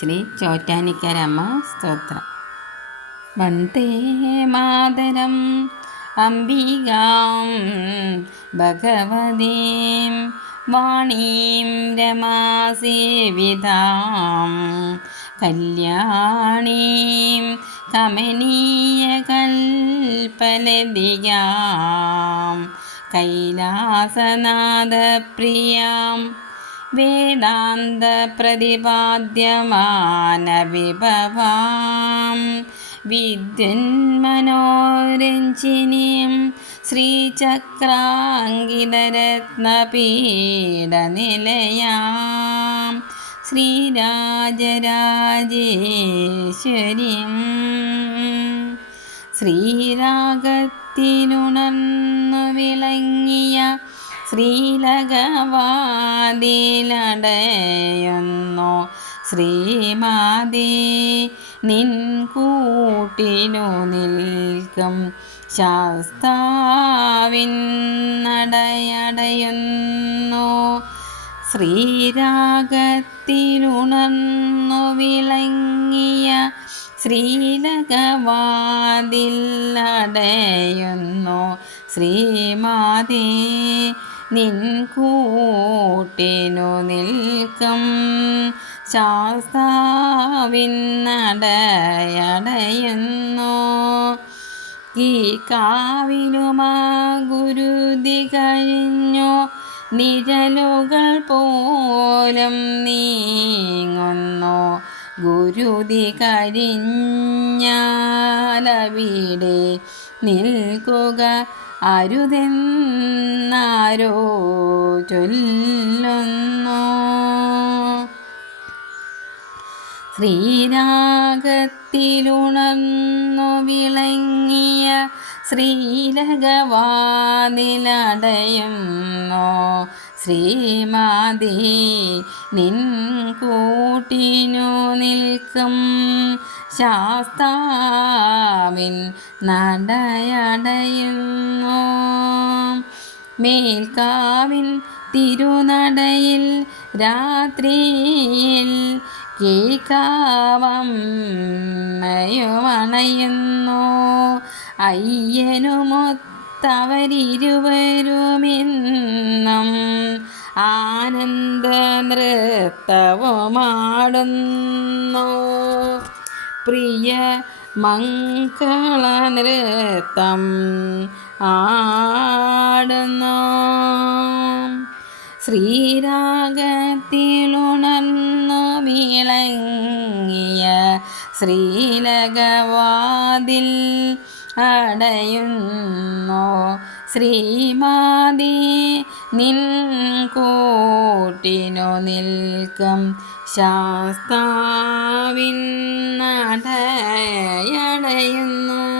ശ്രീ ചോറ്റാനിക്കരമ്മ സ്തോത്രം. വന്ദേ മാതരം അംബികാം ഭഗവതീം വാണീം രമാസേവിതാം കല്യാണീം കമനീയ കൽപ്പലതിയാം കൈലാസനാഥപ്രിയാം വേദാന്തപ്രതിപാദ്യമാനവിഭവാം. വിദ്യുന്മനോരഞ്ജിനിയും ശ്രീചക്രാങ്കിതരത്നപീഠനിലയാം ശ്രീരാജരാജേശ്വരീം ശ്രീരാഗത്തിനുണർന്നു ശ്രീലകവാതിലടയുന്നു ശ്രീമാതി നിൻ കൂട്ടിനു നിൽക്കും. ശാസ്താവിൻ നടയടയുന്നു. ശ്രീരാഗത്തിലുണർന്നു വിളങ്ങിയ ശ്രീലകവാതിലടയുന്നു ശ്രീമാതേ നിൻ കൂട്ടിനു നിൽക്കും. ശാസ്താവിൻ നടയടയുന്നു. ഈ കാവിലുമാ ഗുരുതി കഴിഞ്ഞു. നിഴലുകൾ പോലും നീങ്ങുന്നു. ഗുരുതി കരിഞ്ഞാലവിടെ നിൽക്കുക അരുതെന്നാരോ ചൊല്ലുന്നു. ശ്രീരാഗത്തിലുണർന്നു വിളങ്ങിയ ശ്രീലകവാതിലടയുന്നു ശ്രീമാതി നിൻ കൂട്ടിനു നിൽക്കും ശാസ്താവിൻ നടയടയുന്നു. മേൽക്കാവിൻ തിരുനടയിൽ രാത്രിയിൽ കേൾക്കാവമ്മയുമണയുന്നു. അയ്യനുമൊത്തവരിരുവരുമെന്നും ആനന്ദ നൃത്തവുമാടുന്നു പ്രിയ മംഗള നൃത്തം ആടുന്നു. ശ്രീരാഗത്തിലുണർന്നു വിളങ്ങിയ ശ്രീലകവാതിൽ അടയുന്നു ശ്രീമാതി നിൻ കൂട്ടിനു നിൽക്കും. ശാസ്താവിൻ നടയടയുന്നു.